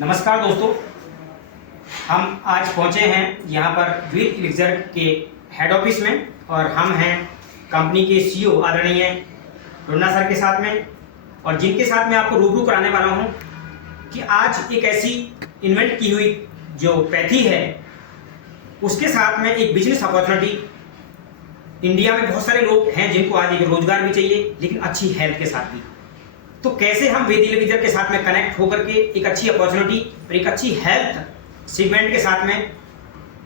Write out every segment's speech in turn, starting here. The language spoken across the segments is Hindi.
नमस्कार दोस्तों, हम आज पहुंचे हैं यहाँ पर वीर इलिक्सर के हेड ऑफिस में और हम हैं कंपनी के सीईओ आदरणीय रुन्ना सर के साथ में, और जिनके साथ मैं आपको रूबरू कराने वाला हूँ कि आज एक ऐसी इन्वेंट की हुई जो पैथी है उसके साथ में एक बिजनेस अपॉर्चुनिटी। इंडिया में बहुत सारे लोग हैं जिनको आज एक रोजगार भी चाहिए लेकिन अच्छी हेल्थ के साथ भी, तो कैसे हम वीर इलिक्सर के साथ में कनेक्ट होकर के एक अच्छी अपॉर्चुनिटी और एक अच्छी हेल्थ सेगमेंट के साथ में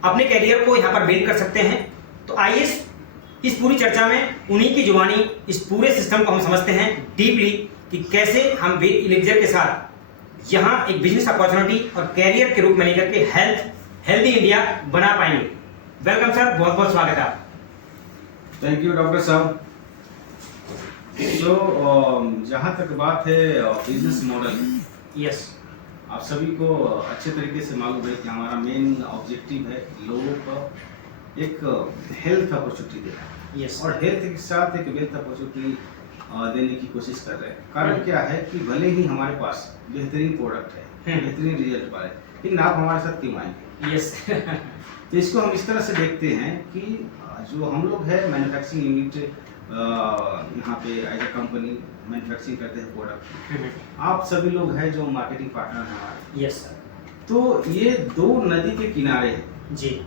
अपने कैरियर को यहाँ पर बिल्ड कर सकते हैं। तो आइए इस पूरी चर्चा में उन्हीं की जुबानी इस पूरे सिस्टम को हम समझते हैं डीपली कि कैसे हम वीर इलिक्सर के साथ यहाँ एक बिजनेस अपॉर्चुनिटी और कैरियर के रूप में लेकर के हेल्दी इंडिया बना पाएंगे। वेलकम सर, बहुत बहुत स्वागत है आप। थैंक यू डॉक्टर साहब। तो जहाँ तक बात है बिजनेस मॉडल, यस, आप सभी को अच्छे तरीके से मालूम है कि हमारा मेन ऑब्जेक्टिव है लोगों को एक हेल्थ अपॉर्चुनिटी देना। यस, और हेल्थ के साथ एक वेल्थ अपॉर्चुनिटी देने की कोशिश कर रहे हैं। कारण क्या है कि भले ही हमारे पास बेहतरीन प्रोडक्ट है, बेहतरीन रिजल्ट वाले, लेकिन आप हमारे साथ क्यों आएंगे? यस। तो इसको हम इस तरह से देखते हैं कि जो हम लोग है मैन्युफैक्चरिंग यूनिट यहाँ पे एज ए कंपनी मैन्युफैक्चरिंग करते हैं प्रोडक्ट। आप सभी लोग हैं जो मार्केटिंग पार्टनर हैं हमारे। Yes sir. तो ये दो नदी के किनारे हैं जी,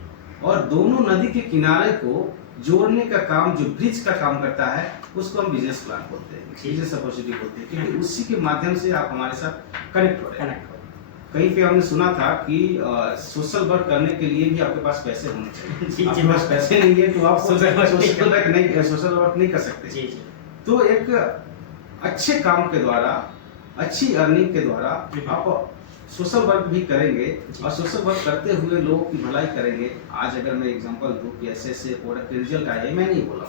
और दोनों नदी के किनारे को जोड़ने का काम, जो ब्रिज का काम करता है, उसको हम बिजनेस प्लान बोलते हैं, बिजनेस अपॉर्चुनिटी बोलते हैं, क्योंकि उसी के माध्यम से आप हमारे साथ कनेक्ट हो रहे हैं। कहीं पे हमने सुना था कि सोशल वर्क करने के लिए भी आपके पास पैसे होने चाहिए। आपके पास पैसे नहीं है तो आप सोशल वर्क नहीं कर सकते। जी जी। तो एक अच्छे काम के द्वारा, अच्छी अर्निंग के द्वारा आप सोशल वर्क भी करेंगे और सोशल वर्क करते हुए लोगों की भलाई करेंगे। आज अगर मैं एग्जांपल दूं कि ऐसे ऐसे प्रोडक्ट के रिजल्ट आए, मैं नहीं बोला,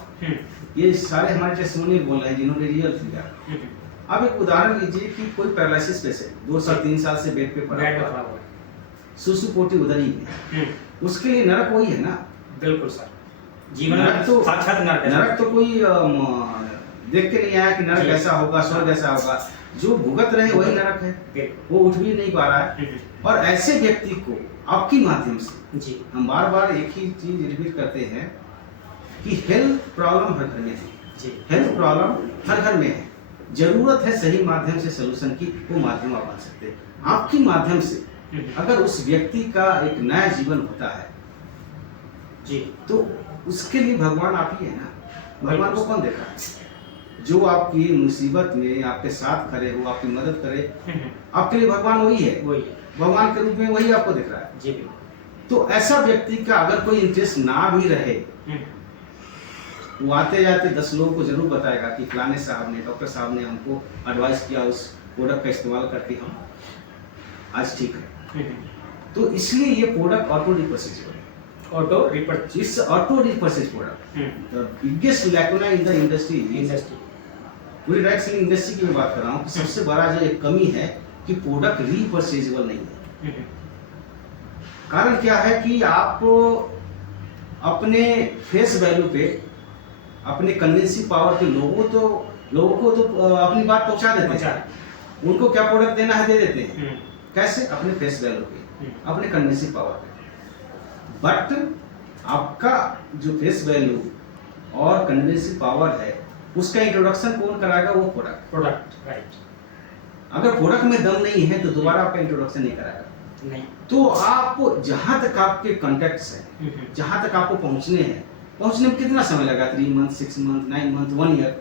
ये सारे हमारे टेस्टिमोनियल बोल रहे हैं जिन्होंने रिजल्ट लिया। अब एक उदाहरण लीजिए कि कोई पैरालिसिस पेशेंट 2 साल 3 साल से बेड पे पड़ा हुआ है, सुसुपोटी उदरी में, उसके लिए नरक वही है ना। बिल्कुल सर, जीवन में तो साक्षात नरक तो कोई देख के नहीं आया कि नरक ऐसा होगा, स्वर्ग ऐसा होगा। जो भुगत रहे वही नरक है, वो उठ भी नहीं पा रहा है। और ऐसे व्यक्ति को आपकी माध्यम से जी हम बार बार एक ही चीज रिपीट करते हैं कि हेल्थ प्रॉब्लम हर घर में है। जी, हेल्थ प्रॉब्लम हर घर में है, जरूरत है सही माध्यम से सोल्यूशन की, वो माध्यम आप बन सकते हैं। आपकी माध्यम से अगर उस व्यक्ति का एक नया जीवन होता है जी, तो उसके लिए भगवान आप ही है ना। भगवान को कौन देखा है? जो आपकी मुसीबत में आपके साथ खड़े हो, आपकी मदद करे, आपके लिए भगवान वही है। भगवान के रूप में वही आपको दिख रहा है। जी, तो ऐसा व्यक्ति का अगर कोई इंटरेस्ट ना भी रहे, वो आते जाते 10 लोगों को जरूर बताएगा कि फलाने साहब ने, डॉक्टर साहब ने हमको एडवाइस किया, उस प्रोडक्ट का इस्तेमाल करके हम आज ठीक है। तो इसलिए ये product auto repurchase product the biggest lacuna in the industry. पूरी डायरेक्ट सेलिंग इंडस्ट्री की मैं बात कर रहा हूँ कि सबसे बड़ा जो एक कमी है कि प्रोडक्ट रीपर्चेजेबल नहीं है। कारण क्या है कि आप अपने फेस वैल्यू पे, अपने कन्विंसिंग पावर पे लोगों को तो अपनी बात पहुंचा देते हैं। उनको क्या प्रोडक्ट देना है दे देते हैं। कैसे? अपने फेस वैल्यू पे, अपने कन्विंसिंग पावर पे। बट आपका जो फेस वैल्यू और कन्विंसिंग पावर है, उसका इंट्रोडक्शन कौन कराएगा? वो प्रोडक्ट। राइट। अगर प्रोडक्ट में दम नहीं है तो दोबारा आपका इंट्रोडक्शन नहीं कराएगा। नहीं। तो आपको जहां तक आपके कॉन्टैक्ट्स हैं, जहां तक आपको पहुंचने में कितना समय लगा? 3 month, 6 month, 9 month, 1 year.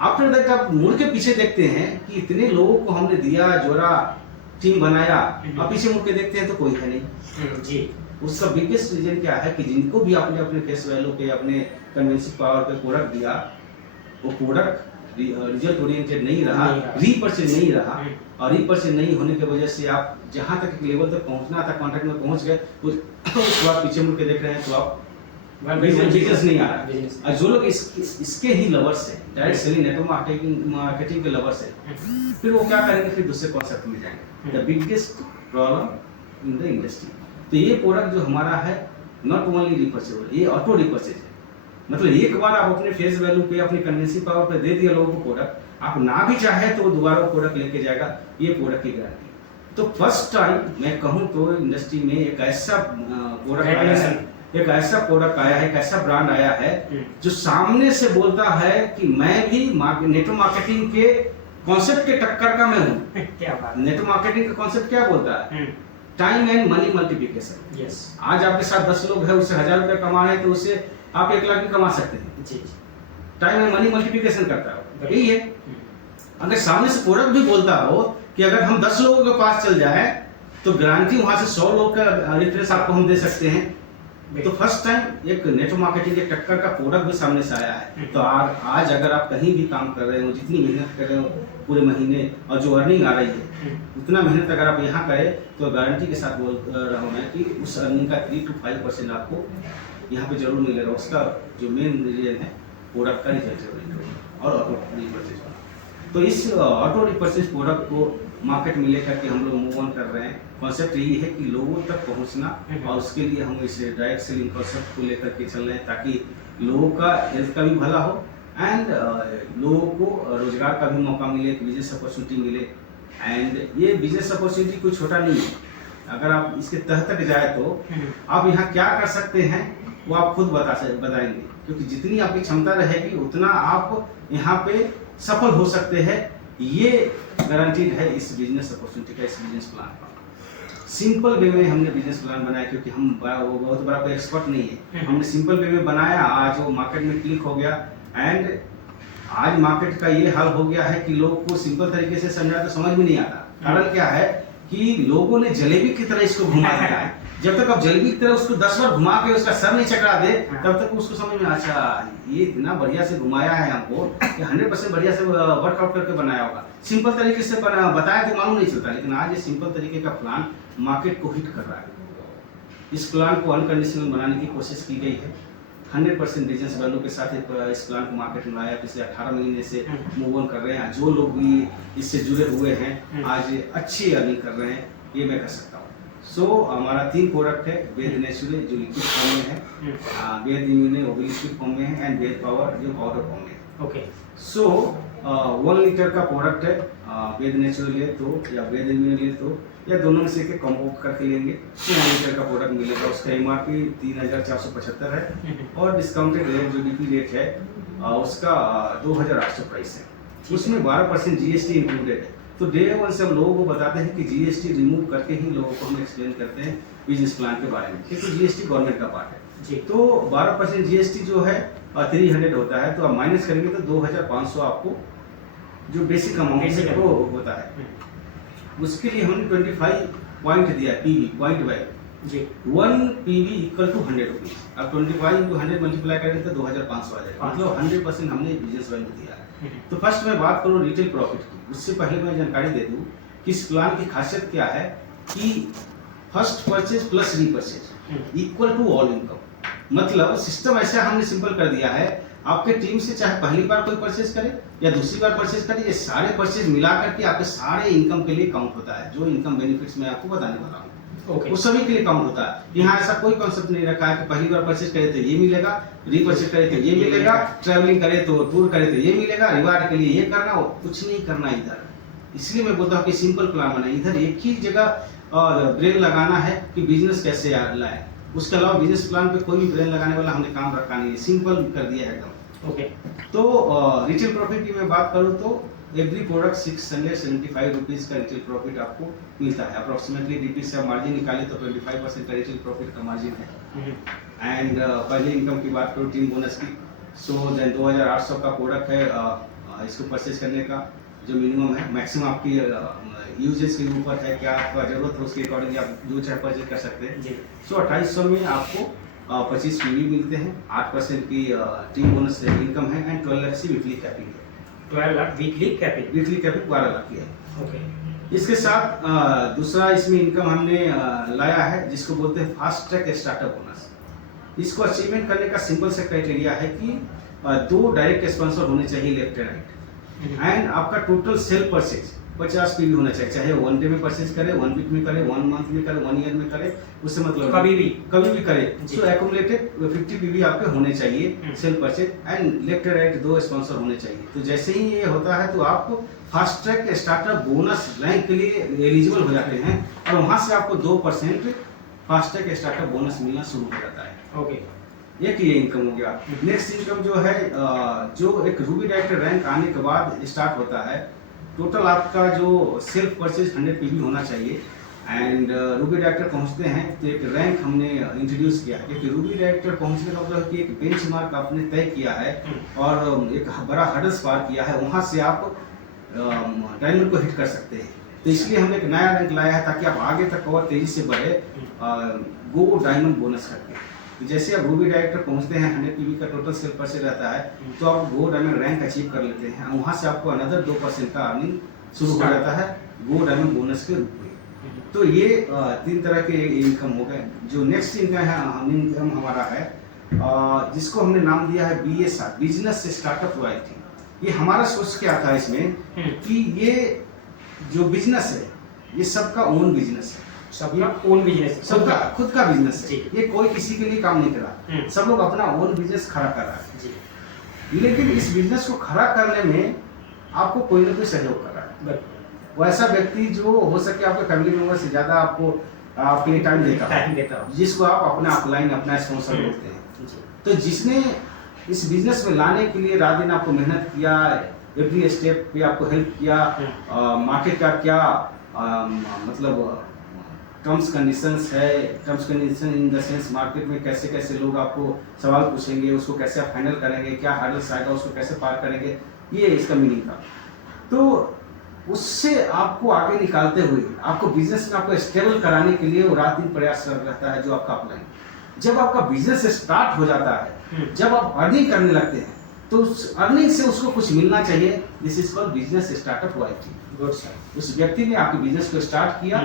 After that आप मुड़ के पीछे देखते हैं कि इतने लोगों को हमने दिया, जोड़ा, टीम बनाया, अब पीछे मुड़ के देखते हैं तो कोई है नहीं। जी। उसका बिगेस्ट रीजन क्या है कि जिनको भी आपने अपने फेस वैल्यू पे, अपने कन्विंसिंग पावर पे प्रोडक्ट दिया, वो प्रोडक्ट रिजल्ट ओरिएंटेड नहीं रहा, रीपर्चेज नहीं रहा, और रीपर्चेज नहीं होने की वजह से आप जहां तक लेवल तक पहुंचना था कॉन्ट्रैक्ट में पहुंच गए, उसके बाद पीछे मुड़ के देख रहे हैं तो आप बिजनेस नहीं आ रहा। और जो लोग इसके ही लवर्स हैं, डायरेक्ट सेलिंग, नेटवर्क मार्केटिंग के लवर्स हैं, फिर वो क्या करेंगे? फिर दूसरे कॉन्सेप्ट में जाएंगे। The biggest problem in the industry. तो ये प्रोडक्ट जो हमारा है, नॉट ओनली रिपर्चेबल, ये ऑटो रिपर्चेज है। मतलब एक बार आप अपने फेस वैल्यू पे, अपनी कन्विंसिंग पावर पे दे दिया लोगों को प्रोडक्ट, आप ना भी चाहे तो वो दोबारा प्रोडक्ट लेके जाएगा। ये प्रोडक्ट की गारंटी। तो फर्स्ट टाइम मैं कहूँ तो इंडस्ट्री में एक ऐसा प्रोडक्ट आया है, एक ऐसा प्रोडक्ट आया है, एक ऐसा ब्रांड आया है जो सामने से बोलता है कि मैं भी नेटवर्क मार्केटिंग के कॉन्सेप्ट के टक्कर का मैं हूँ। क्या बात। नेटवर्क मार्केटिंग का कॉन्सेप्ट क्या बोलता है? Time and money multiplication. Yes. आज आपके साथ 10 लोग हैं, उससे 1000 रुपये कमा रहे हैं तो उससे आप 1 लाख भी कमा सकते हैं। जी। टाइम एंड मनी मल्टीप्लिकेशन करता है, यही है। अगर सामने से प्रोडक्ट भी बोलता हो कि अगर हम 10 लोगों के पास चल जाए तो गारंटी वहां से 100 लोग का रेफरेंस आपको हम दे सकते हैं। तो फर्स्ट टाइम एक नेटवर्क मार्केटिंग के टक्कर का प्रोडक्ट भी सामने से आया है। तो आज अगर आप कहीं भी काम कर रहे हो, जितनी मेहनत कर रहे हो पूरे महीने और जो अर्निंग आ रही है उतना मेहनत अगर आप यहाँ करें तो गारंटी के साथ बोल रहा हूँ मैं कि उस अर्निंग का 3 to 5% आपको यहाँ पे जरूर मिलेगा। उसका जो मेन रीजन है प्रोडक्ट का रिजल्ट और ऑटो रिपर्चेज। तो इस ऑटो रिपर्चेज प्रोडक्ट को मार्केट में लेकर के हम लोग मूव ऑन कर रहे हैं। कॉन्सेप्ट यही है कि लोगों तक पहुंचना और उसके लिए हम इस डायरेक्ट सेलिंग कॉन्सेप्ट को लेकर के चल रहे हैं ताकि लोगों का हेल्थ का भी भला हो एंड लोगों को रोजगार का भी मौका मिले, बिजनेस अपॉर्चुनिटी मिले। एंड ये बिजनेस अपॉर्चुनिटी कोई छोटा नहीं है। अगर आप इसके तह तक जाए तो आप यहाँ क्या कर सकते हैं वो आप खुद बताएंगे, क्योंकि जितनी आपकी क्षमता रहेगी उतना आप यहाँ पे सफल हो सकते हैं। ये गारंटीड है इस बिजनेस अपॉर्चुनिटी का, इस बिजनेस प्लान का। सिंपल वे में हमने बिजनेस प्लान बनाया क्योंकि हम बहुत बड़ा कोई एक्सपर्ट नहीं है। हमने सिंपल वे में बनाया, आज वो मार्केट में क्लिक हो गया एंड आज मार्केट का ये हाल हो गया है कि लोग को सिंपल तरीके से समझा तो समझ में नहीं आता। कारण क्या है कि लोगों ने जलेबी की तरह इसको घुमा दिया है। जब तक आप जलेबी की तरह उसको 10 बार घुमा के उसका सर नहीं चकरा दे तब तक उसको समझ में अच्छा ये इतना बढ़िया से घुमाया है हमको, ये 100% बढ़िया से वर्कआउट करके बनाया होगा। सिंपल तरीके से बताया तो मालूम नहीं चलता, लेकिन आज ये सिंपल तरीके का प्लान मार्केट को हिट कर रहा है। इस प्लान को अनकंडीशनल बनाने की कोशिश की गई है। 100% बिजनेस वैल्यू के साथ इस प्लान को मार्केट में लाया। पिछले 18 महीने से मूव ऑन कर रहे हैं। जो लोग भी इससे जुड़े हुए हैं आज अच्छी अर्निंग कर रहे हैं, ये मैं कह सकता हूँ। सो हमारा 3 प्रोडक्ट है, वेद नेचुरल जो लिक्विड फॉर्म में है, वेद इम्यूने वो भी लिक्विड फॉर्म में है एंड वेद पावर जो पाउडर फॉर्म में है। ओके। सो 1 लीटर का प्रोडक्ट है, वेद नेचुरल ले तो या वेद इम्यूने ले तो या दोनों में से एक कॉम्बो करके लेंगे तो 1 लीटर का प्रोडक्ट मिलेगा। उसका एमआरपी 3475 है और डिस्काउंटेड रेट जो डीपी रेट है उसका 2800 प्राइस है। उसमें 12% जीएसटी इंक्लूडेड है। तो डे 1 से हम लोगों को बताते हैं कि जीएसटी रिमूव करके ही लोगों को हम एक्सप्लेन करते हैं बिजनेस प्लान के बारे में, क्योंकि जीएसटी गवर्नमेंट का पार्ट है जी। तो 12% जीएसटी जो है 300 होता है, तो आप माइनस करेंगे तो 2500 आपको जो बेसिक अमाउंट है वो होता है। उसके लिए हमने 25 पॉइंट दिया है, पीवी पॉइंट वाइज जी। 1 पीवी इक्वल टू 100 रुपीज। अब 25 into 100 मल्टीप्लाई करेंगे तो 2500 आ जाएगा। मतलब 100% हमने बिजनेस वैल्यू दिया है। तो फर्स्ट मैं बात करूँ रिटेल प्रॉफिट की, उससे पहले मैं जानकारी दे दूं कि इस प्लान की खासियत क्या है कि first purchase plus repurchase equal to all income. मतलब सिस्टम ऐसा हमने सिंपल कर दिया है, आपके टीम से चाहे पहली बार कोई परचेज करे या दूसरी बार परचेज करे, ये सारे परचेज मिला करके आपके सारे इनकम के लिए काउंट होता है। जो इनकम बेनिफिट्स मैं आपको बताने वाला हूँ वो सभी के लिए काउंट होता है। यहाँ ऐसा कोई कॉन्सेप्ट नहीं रखा है कि पहली बार परचेज करे तो ये मिलेगा, रीपरचेज करे तो ये मिलेगा, ट्रैवलिंग करे तो टूर करे तो ये मिलेगा, रिवार्ड के लिए ये करना, वो कुछ नहीं करना इधर। इसलिए मैं बोलता हूँ कि सिंपल प्लान बनाए। इधर एक ही जगह ब्रेन लगाना है कि बिजनेस कैसे लाए। उसके अलावा बिजनेस प्लान पे कोई भी ब्रेन लगाने वाला हमने काम रखा नहीं है, सिंपल कर दिया है एकदम। ओके। तो रिटेल प्रॉफिट की मैं बात करूँ तो एवरी प्रोडक्ट 675 रुपीज का रिटेल प्रॉफिट आपको मिलता है। अप्रोक्सीमेटली डीपी से आप मार्जिन निकाले तो 25% का रिटेल प्रॉफिट का मार्जिन है। एंड पहले इनकम की बात करूँ टीम बोनस की, सो 2800 का प्रोडक्ट है। इसको परचेज करने का जो मिनिमम है, मैक्सिमम आपकी यूजेस के ऊपर है, क्या आपका जरूरत है उसके अकॉर्डिंग आप जो चाहे परचेज कर सकते हैं जी। सो 2800 में आपको 25 पीवी मिलते हैं, 8% की टीम बोनस इनकम है एंड 12 लाख की वीकली कैपिंग है। 12 लाख वीकली कैपिंग 12 लाख की है। ओके। इसके साथ दूसरा इसमें इनकम हमने लाया है जिसको बोलते हैं फास्ट ट्रैक स्टार्टअप बोनस। इसको अचीवमेंट करने का सिंपल से क्राइटेरिया है कि 2 डायरेक्ट स्पॉन्सर होने चाहिए लेफ्ट एंड राइट, एंड आपका टोटल सेल परचेज 50 पीवी होना चाहिए, चाहे 1 डे में परचेज करे, 1 वीक में करे, 1 मंथ में करे, 1 ईयर में करे, उससे मतलब कभी भी करे। जी। सो एक्यूमुलेटेड 50 पीवी आपके होने चाहिए cell purchase and left right 2 sponsor होने चाहिए। तो जैसे ही ये होता है तो आपको fast track startup bonus rank के लिए एलिजिबल हो जाते हैं और वहाँ से आपको 2% फास्ट ट्रैक स्टार्टअप बोनस मिलना शुरू हो जाता है। ओके, एक ये इनकम हो गया। नेक्स्ट इनकम जो है जो एक रूबी डायरेक्टर रैंक आने के बाद स्टार्ट होता है। टोटल आपका जो सेल्फ परचेज 100 पीवी होना चाहिए एंड रूबी डायरेक्टर पहुंचते हैं तो एक रैंक हमने इंट्रोड्यूस किया है, क्योंकि रूबी डायरेक्टर पहुंचने का मतलब कि एक बेंचमार्क आपने तय किया है और एक बड़ा हर्डल्स पार किया है, वहां से आप डायमंड को हिट कर सकते हैं। तो इसलिए हमने एक नया रैंक लाया है ताकि आप आगे तक और तेजी से बढ़े गो डायमंड बोनस करके। तो जैसे आप रूबी डायरेक्टर पहुंचते हैं 100 पीवी का टोटल सेल परचेज रहता है तो आप गो डायमंड रैंक अचीव कर लेते हैं, वहां से आपको अनदर 2% का अर्निंग शुरू हो जाता है गो डायमंड बोनस के रूप में। तो ये 3 तरह के इनकम हो गए। जो नेक्स्ट इनकम हमारा है जिसको हमने नाम दिया है BSR, बिजनेस स्टार्टअप रॉयल्टी। ये हमारा सोच क्या था इसमें कि ये जो बिजनेस है ये सबका ओन बिजनेस है, सबका ओन बिजनेस, सबका खुद का बिजनेस है, जी। ये कोई किसी के लिए काम नहीं कर रहा, सब लोग अपना ओन बिजनेस खड़ा कर रहा है जी। लेकिन इस बिजनेस को खड़ा करने में आपको कोई ना कोई सहयोग कर रहा है। वैसा व्यक्ति जो हो सके आपके फैमिली मेंबर से ज्यादा आपको आपके लिए टाइम देता हो, जिसको आप अपना अपलाइन अपना स्पॉन्सर बोलते हैं। तो जिसने इस बिजनेस में लाने के लिए रात दिन आपको मेहनत किया, एवरी स्टेप पे आपको हेल्प किया, मार्केट का क्या मतलब टर्म्स कंडीशंस है, terms condition in the sense market में कैसे कैसे लोग आपको सवाल पूछेंगे, उसको कैसे आप हैंडल करेंगे, क्या हर्डल्स आएगा उसको कैसे पार करेंगे, ये इसका मीनिंग था। तो उससे आपको आगे निकालते हुए आपको बिजनेस में आपको स्टेबल कराने के लिए वो रात दिन प्रयास कर रहता है जो आपका अपलाइन। जब आपका बिजनेस स्टार्ट हो जाता है, जब आप अर्निंग करने लगते हैं तो उस अर्निंग से उसको कुछ मिलना चाहिए। This is called business startup royalty. Good sir. उस व्यक्ति ने आपके बिजनेस को स्टार्ट किया,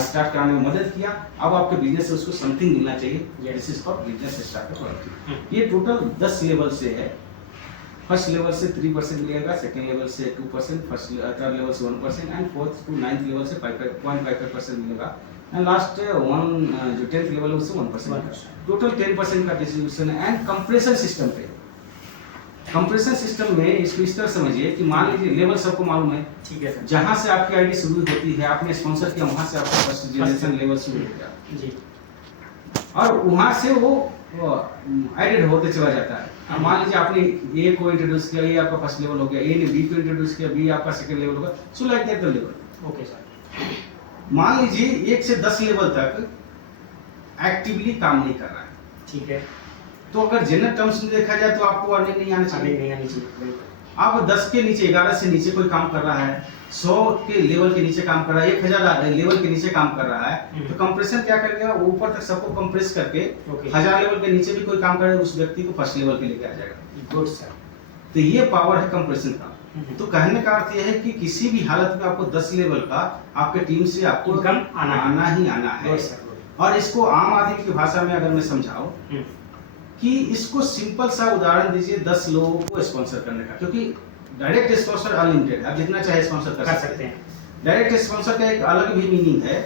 स्टार्ट कराने में मदद किया, अब आपके बिजनेस से उसको समथिंग मिलना चाहिए। This is called business startup royalty. ये टोटल 10 लेवल से है। फर्स्ट लेवल से 3% मिलेगा, सेकंड लेवल से 2%, थर्ड लेवल से 1% and fourth to 9th level से 0.55% मिलेगा एंड लास्ट जो 10th लेवल है उससे 1%। टोटल 10% का डिस्ट्रीब्यूशन है। एंड कंप्रेशन सिस्टम पे, कंप्रेशन सिस्टम में इसको इस तरह समझिए कि मान लीजिए लेवल सबको मालूम है, ठीक है सर, जहां से आपकी आईडी शुरू होती है, आपने स्पॉन्सर किया, वहां से आपका फर्स्ट जनरेशन लेवल शुरू हो गया जी, और वहां से वो एडेड होते चला जाता है। मान लीजिए आपने ए को इंट्रोड्यूस किया, ये आपका फर्स्ट लेवल हो गया, ए ने बी को इंट्रोड्यूस किया, बी आपका सेकंड लेवल होगा, so like that the level. Okay sir. मान लीजिए 1 से 10 लेवल तक एक्टिवली काम नहीं कर रहा है, ठीक है, तो अगर जनरल टर्म्स में देखा जाए तो आपको अर्निंग नहीं आनी चाहिए। आप 10 के नीचे 11 से नीचे कोई काम कर रहा है, 100 के लेवल के नीचे काम कर रहा है, 1000 लेवल के नीचे काम कर रहा है, तो कंप्रेशन क्या करेगा, ऊपर तक सबको कंप्रेस करके 1000 लेवल के नीचे भी कोई काम करेगा उस व्यक्ति को फर्स्ट लेवल पे लेके आ जाएगा। Good sir. तो ये पावर है कंप्रेशन का। तो कहने का अर्थ यह है कि किसी भी हालत में आपको 10 लेवल का आपके टीम से आपको आना ही आना है। और इसको आम आदमी की भाषा में अगर मैं समझाऊं कि इसको सिंपल सा उदाहरण दीजिए 10 लोगों को स्पॉन्सर करने का, क्योंकि डायरेक्ट स्पॉन्सर अनलिमिटेड है, आप जितना चाहे स्पॉन्सर कर सकते हैं। डायरेक्ट स्पॉन्सर का एक अलग भी मीनिंग है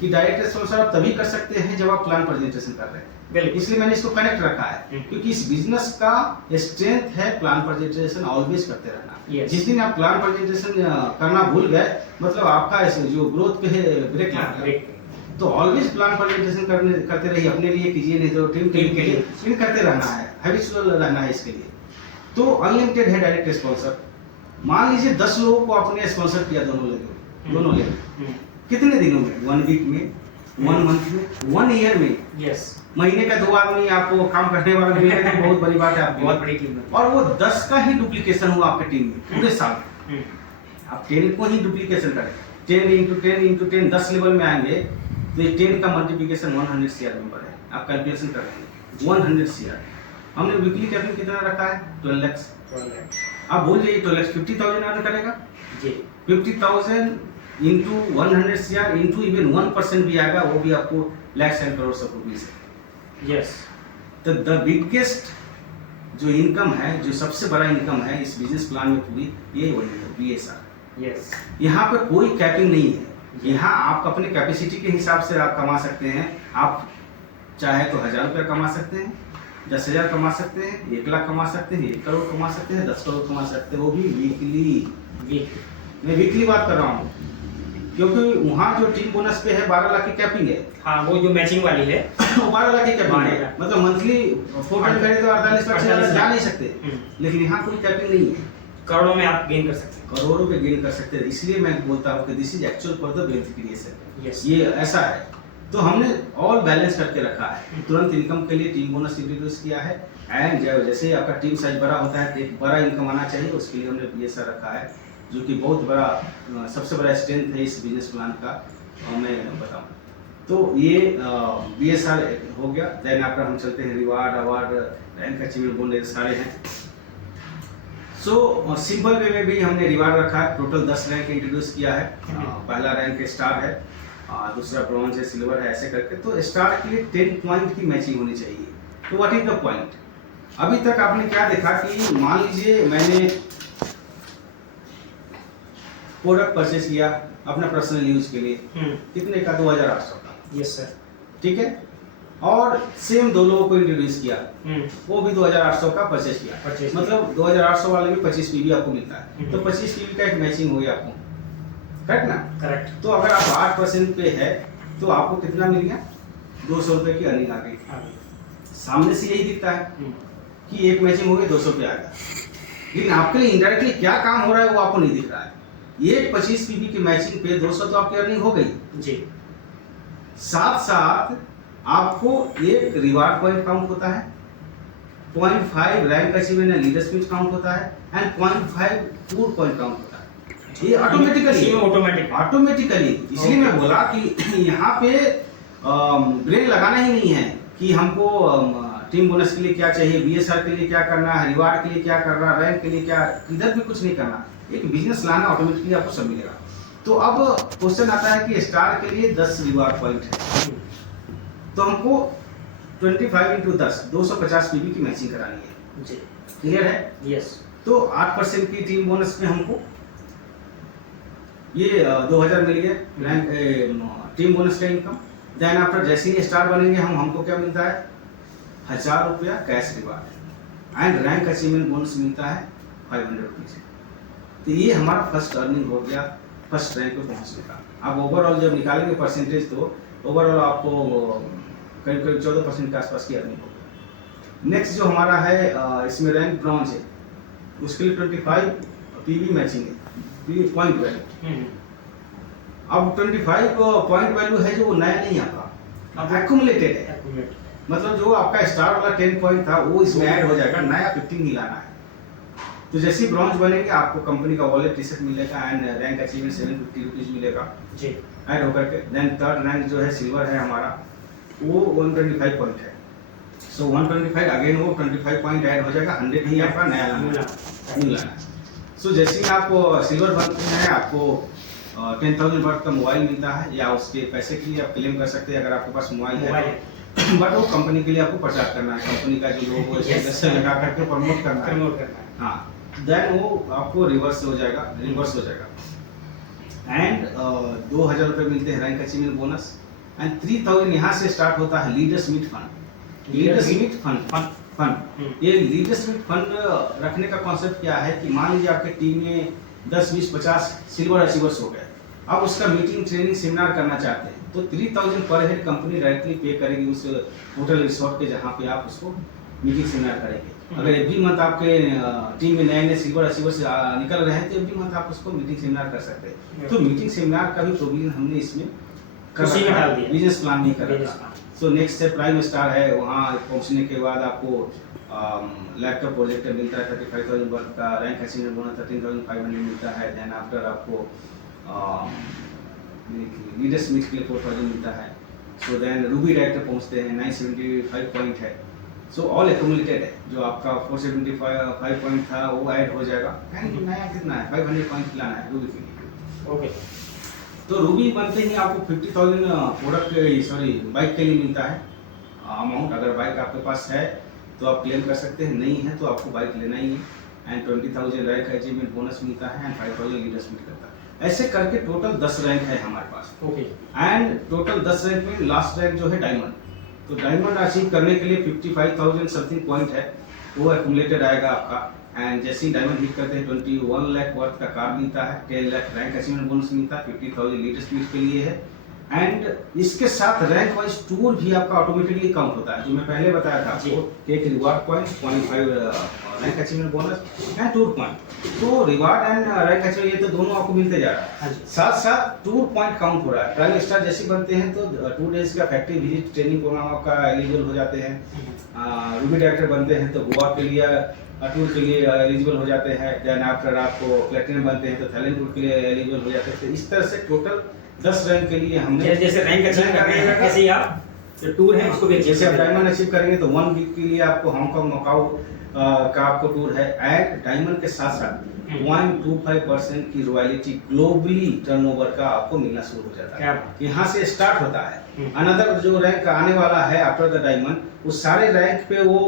कि डायरेक्ट स्पॉन्सर आप तभी कर सकते हैं जब आप प्लान प्रेजेंटेशन कर रहे हैं, इसलिए मैंने इसको कनेक्ट रखा है, क्योंकि इस बिजनेस का स्ट्रेंथ है प्लान प्रेजेंटेशन ऑलवेज करते रहना। जिस दिन आप प्लान प्रेजेंटेशन करना भूल गए, मतलब आपका जो ग्रोथ पे ब्रेक लग गया। तो ऑलवेज प्लान प्रेजेंटेशन करते रहिए, अपने लिए कीजिए, नहीं तो टीम के लिए करते रहना है, हैबिचुअल रहना है इसके लिए। तो अनलिमिटेड है डायरेक्ट स्पॉन्सर। मान लीजिए 10 लोगों को आपने स्पॉन्सर किया दोनों लेवल, कितने दिनों में? 1 वीक में, 1 मंथ में, 1 ईयर में। यस, महीने का 2 आदमी आपको काम करने वाला मिल गया तो बहुत बड़ी बात है आपकी, बहुत बड़ी टीम है। और वो 10 का ही डुप्लीकेशन हुआ आपके टीम में पूरे साल। आप 10 को ही डुप्लीकेशन करें, 10 into 10 10 लेवल में आएंगे तो ये 10 का मल्टीप्लिकेशन 100 CR मेंबर है। आप कैलकुलेशन कर लेंगे 100 CR। हमने वीकली कैपिटल कितना रखा है? 12 लाख। आप बोल जाइए 12 लाख 50,000 अर्न करेगा जी। 50,000 इंटू 100 CR इंटू इवन 1% भी आएगा, वो भी आपको lakhs and crores of rupees है। यस, तो द बिगेस्ट जो इनकम है, जो सबसे बड़ा इनकम है इस बिजनेस प्लान में पूरी, ये वही है BSR, यस, यहाँ पे कोई कैपिंग नहीं है। यहाँ आप अपने कैपेसिटी के हिसाब से आप कमा सकते हैं। आप चाहे तो 1000 रुपया कमा सकते हैं, 10,000 कमा सकते हैं, 1 लाख कमा सकते हैं, 1 करोड़ कमा सकते हैं, 10 करोड़ कमा सकते हैं, वो भी वीकली। मैं वीकली बात कर रहा हूँ, क्योंकि वहाँ जो टीम बोनस पे है 12 लाख की कैपिंग है। हाँ, वो जो मैचिंग वाली है वो 12 लाख की कैपिंग 12 है, लाख। मतलब मंथली 4 टाइम करे तो 48 लाख से ज़्यादा जा नहीं सकते। लेकिन यहाँ कोई कैपिंग नहीं है, करोड़ों में आप गेन कर सकते हैं। करोड़ों पे गेन कर सकते हैं। इसलिए मैं बोलता हूँ कि this is actual for the wealth creation. Yes, ये ऐसा है। तो हमने ऑल बैलेंस करके रखा है। तुरंत इनकम के लिए टीम बोनस इंट्रोड्यूस किया है। एंड जैसे ही आपका टीम साइज बड़ा होता है तो एक बड़ा इनकम आना चाहिए, उसके लिए हमने BSR रखा है, जो कि बहुत बड़ा सबसे बड़ा स्ट्रेंथ है इस बिजनेस प्लान का। मैं बताऊँ तो ये BSR हो गया। देन आफ्टर हम चलते हैं reward, award, rank achievement bonus सारे हैं। सो सिंपल वे में भी हमने रिवार्ड रखा है। टोटल 10 रैंक इंट्रोड्यूस किया है। पहला रैंक स्टार है, दूसरा ब्रॉन्ज है, सिल्वर है, ऐसे करके। तो स्टार के लिए 10 पॉइंट की मैचिंग होनी चाहिए। तो व्हाट इज द पॉइंट? अभी तक आपने क्या देखा कि मान लीजिए मैंने प्रोडक्ट परचेस किया अपना पर्सनल यूज के लिए, कितने का? 2800 का। Yes sir. ठीक है। और सेम 2 लोगों को इंट्रोड्यूस किया, वो भी 2800 का परचेस किया। मतलब 2800 वाले में 25 PV आपको मिलता है। तो 25 PV का एक मैचिंग हो गया आपको, करेक्ट ना? करेक्ट। तो अगर आप 8% पे है तो आपको कितना मिल गया? 200 रुपए की अर्निंग आ गई। सामने से यही दिखता है कि एक मैचिंग हो गई, 200 रुपये आ गया। लेकिन आपके लिए इनडायरेक्टली क्या काम हो रहा है वो आपको नहीं दिख रहा है। ये 25 PV की मैचिंग पे 200 तो आपकी अर्निंग हो गई जी। साथ साथ आपको एक रिवार्ड पॉइंट काउंट होता है, 0.5 rank achievement and leadership count होता है, एंड 0.5 फूड पॉइंट काउंट होता है। ये ऑटोमेटिकली। इसलिए मैं बोला कि यहाँ पे ब्रेन लगाना ही नहीं है कि हमको टीम बोनस के लिए क्या चाहिए, BSR के लिए क्या करना है, रिवार्ड के लिए क्या करना, रैंक के लिए क्या, इधर भी कुछ नहीं करना। एक बिजनेस लाना, ऑटोमेटिकली आपको सब मिलेगा। तो अब क्वेश्चन आता है कि स्टार के लिए 10 रिवार्ड पॉइंट है, तो हमको 25 into 10 250 PV की मैचिंग करानी है जी। क्लियर है? यस। तो 8% की टीम बोनस में हमको ये 2000 मिल गया रैंक टीम बोनस का इनकम। देन आफ्टर जैसे ही स्टार बनेंगे हमको क्या मिलता है? 1000 रुपया cash reward and rank achievement bonus मिलता है 500 रुपीज। तो ये हमारा फर्स्ट अर्निंग हो गया, फर्स्ट रैंक पे पहुंचने का। अब ओवरऑल जब निकालेंगे परसेंटेज तो ओवरऑल आपको करीब करीब 14% के आसपास की अर्निंग होगी। नेक्स्ट जो हमारा है इसमें रैंक ब्रॉन्ज है, उसके लिए 25 PV मैचिंग है, PV पॉइंट वैल्यू। अब 25 पॉइंट वैल्यू है जो वो नया नहीं आता, एक्यूमुलेटेड है। मतलब जो आपका स्टार वाला 10 पॉइंट था वो इसमें ऐड हो जाएगा, नया 15 ही लाना है। तो जैसे ही ब्रॉन्ज बनेंगे आपको कंपनी का वॉलेट टी-शर्ट मिलेगा एंड रैंक अचीवमेंट 750 रुपीज मिलेगा जी, ऐड होकर के। देन थर्ड रैंक जो है सिल्वर है हमारा, वो 125 पॉइंट है। सो 125 अगेन वो 25 पॉइंट ऐड हो जाएगा, 100 नहीं आपका नया लाना है। सो जैसे ही आपको सिल्वर बनते हैं आपको 10,000 वर्थ का मोबाइल मिलता है, या उसके पैसे के लिए आप क्लेम कर सकते हैं अगर आपके पास मोबाइल है। बट वो कंपनी के लिए आपको प्रचार करना है, कंपनी का जो लोगो है लगा करके प्रमोट करना है। हाँ, देन वो आपको रिवर्स हो जाएगा। एंड 2000 रुपये मिलते हैं रैंक अचीवमेंट बोनस एंड 3000 यहाँ से स्टार्ट होता है लीडर्स मीट फंड। ये लीडर्स मीट फंड रखने का कॉन्सेप्ट क्या है कि मान लीजिए आपके टीम में 10, 20, 50 सिल्वर अचीवर्स हो गए, अब उसका मीटिंग, ट्रेनिंग, सेमिनार करना चाहते हैं तो 3000 पर हेड कंपनी डायरेक्टली पे करेगी उस होटल रिसोर्ट के जहाँ पे आप उसको मीटिंग सेमिनार करेंगे। अगर एवरी मंथ आपके टीम में नए सिल्वर अचीवर्स निकल रहे हैं तो एवरी मंथ आप उसको मीटिंग सेमिनार कर सकते हैं। तो मीटिंग सेमिनार का भी प्रोविजन हमने इसमें कर दिया, बिजनेस प्लान नहीं कर रखा। So next step prime star है, वहाँ पहुँचने के बाद आपको लैपटॉप प्रोजेक्टर मिलता है 35,000 वर्थ का, रैंक अचीवमेंट बोनस 13,500 मिलता है। देन आफ्टर आपको लीडर्स मीट के लिए 4,000 मिलता है। सो देन रूबी डायरेक्टर पहुँचते हैं, 975 पॉइंट है। सो ऑल एक्यूमुलेटेड है, जो आपका 475 पॉइंट था वो ऐड हो जाएगा। एंड नया कितना है? 500 पॉइंट लाना है रूबी के लिए। ओके, तो रूबी बनते ही आपको 50,000 बाइक के लिए मिलता है अमाउंट। अगर बाइक आपके पास है तो आप क्लेम कर सकते हैं, नहीं है तो आपको बाइक लेना ही है। एंड 20,000 रैंक अचीवमेंट बोनस मिलता है एंड 5,000 लीडर्स मीट करता है। ऐसे करके टोटल 10 रैंक है हमारे पास। ओके। एंड टोटल 10 रैंक में लास्ट रैंक जो है डायमंड, तो डायमंड अचीव करने के लिए 55,000 समथिंग पॉइंट है, वो एक्यूमुलेटेड आएगा आपका। एंड जैसे ही डायमंड हिट करते हैं 21 लाख वर्थ का कार मिलता है, 10 लाख रैंक अचीवमेंट बोनस मिलता है, 50,000 लीडर स्पीड के लिए है। एंड इसके साथ रैंक वाइज टूर भी आपका ऑटोमेटिकली काउंट होता है, जो मैं पहले बताया था आपको, एक reward point, 0.5 rank achievement bonus and tour point. तो रिवार्ड एंड रैंक अचीवमेंट ये तो दोनों आपको मिलते जा रहा है, साथ साथ टूर पॉइंट काउंट हो रहा है। ट्रायल स्टार जैसे बनते हैं तो 2 डेज का फैक्ट्री विजिट ट्रेनिंग प्रोग्राम आपका एलिजिबल हो जाते हैं। रूबी डायरेक्टर बनते हैं तो गोवा के लिए टूर के लिए एलिजिबल हो जाते हैं। देन आफ्टर आपको प्लेटिनम बनते हैं तो थाईलैंड टूर के लिए एलिजिबल हो जाते हैं। तो इस तरह से टोटल 10 रैंक के लिए हमने जैसे रैंक अचीव करते हैं ऐसे ही आप जो टूर है उसको भी जैसे आप डायमंड अचीव करेंगे तो 1 वीक के लिए आपको हांगकांग मकाऊ का आपको टूर है। एंड डायमंड के साथ साथ 0.25% की रॉयल्टी ग्लोबली टर्नओवर का आपको मिलना शुरू हो जाता है, यहाँ से स्टार्ट होता है। अनदर जो रैंक आने वाला है आफ्टर द डायमंड, उस सारे रैंक पे वो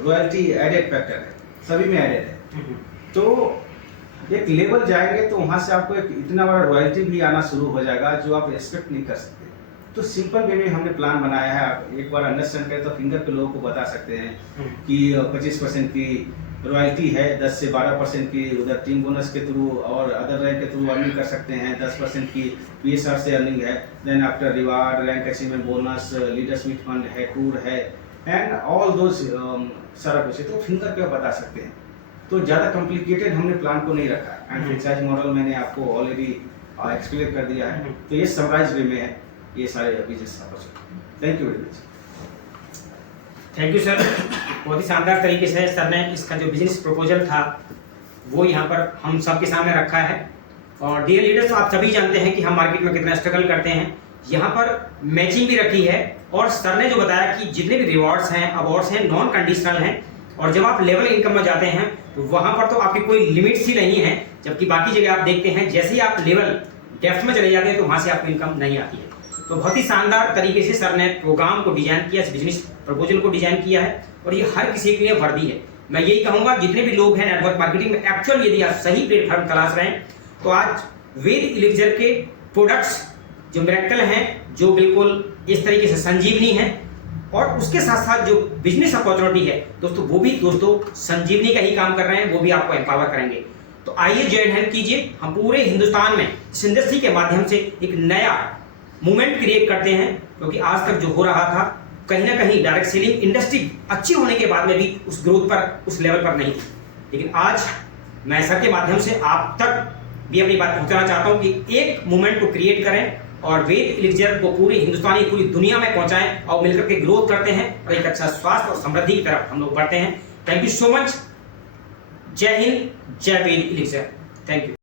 रॉयल्टी एडेड फैक्टर है, सभी में एडेड है। तो एक लेवल जाएंगे तो वहां से आपको एक इतना बड़ा रॉयल्टी भी आना शुरू हो जाएगा जो आप एक्सपेक्ट नहीं कर सकते। तो सिंपल वे में हमने प्लान बनाया है, आप एक बार अंडरस्टैंड करें तो फिंगर के लोगों को बता सकते हैं कि 25% की रॉयल्टी है, 10 से 12% की उधर टीम बोनस के थ्रू और अदर रैंक के थ्रू अर्निंग कर सकते हैं, 10% की PSR से अर्निंग है। Then after reward, rank achievement bonus, leadership fund है, टूर है एंड ऑल दोज सारा कुछ है, तो फिंगर पे बता सकते हैं। तो ज़्यादा कॉम्प्लिकेटेड हमने प्लान को नहीं रखा है। एंड फ्रेंचाइज मॉडल मैंने आपको ऑलरेडी एक्सप्लेन कर दिया है, तो ये समराइज वे में है ये सारे business opportunity. Thank you very much. Thank you sir, बहुत ही शानदार तरीके से सर ने इसका जो बिजनेस प्रपोजल था वो यहाँ पर हम सबके सामने रखा है। और डियर लीडर्स, आप सभी जानते हैं कि हम मार्केट में कितना स्ट्रगल करते हैं। यहाँ पर मैचिंग भी रखी है और सर ने जो बताया कि जितने भी रिवॉर्ड्स हैं, अवार्ड्स हैं, नॉन कंडीशनल हैं। और जब आप लेवल इनकम में जाते हैं तो वहाँ पर तो आपकी कोई लिमिट्स ही नहीं है, जबकि बाकी जगह आप देखते हैं जैसे ही आप लेवल डेप्थ में चले जाते हैं तो वहाँ से आपको इनकम नहीं आती है। तो बहुत ही शानदार तरीके से सर ने प्रोग्राम को डिजाइन किया, इस बिजनेस प्रपोजल को डिजाइन किया है और ये हर किसी के लिए वर्दी है। मैं यही कहूँगा जितने भी लोग हैं नेटवर्क मार्केटिंग में एक्चुअल यदि आप सही प्लेटफॉर्म तलाश रहे हैं तो आज वेद इलिक्सर के प्रोडक्ट्स जो मिरेकल हैं, जो बिल्कुल इस तरीके से संजीवनी है और उसके साथ साथ जो बिजनेस अपॉर्चुनिटी है दोस्तों, वो भी दोस्तों संजीवनी का ही काम कर रहे हैं, वो भी आपको एम्पावर करेंगे। तो आइए जॉइन हैंड कीजिए, हम पूरे हिंदुस्तान में इस इंडस्ट्री के माध्यम से एक नया मूवमेंट क्रिएट करते हैं, क्योंकि आज तक जो हो रहा था कहीं ना कहीं डायरेक्ट सेलिंग इंडस्ट्री अच्छी होने के बाद में भी उस ग्रोथ पर, उस लेवल पर नहीं थी। लेकिन आज मैं सर के माध्यम से आप तक भी अपनी बात पहुंचाना चाहता हूं कि एक मूवमेंट को क्रिएट करें और वेद इलिक्सर को पूरी हिंदुस्तानी, पूरी दुनिया में पहुंचाएं और मिलकर के ग्रोथ करते हैं और एक अच्छा स्वास्थ्य और समृद्धि की तरफ हम लोग बढ़ते हैं। Thank you so much. जय हिंद, जय वेद इलिक्सर। Thank you.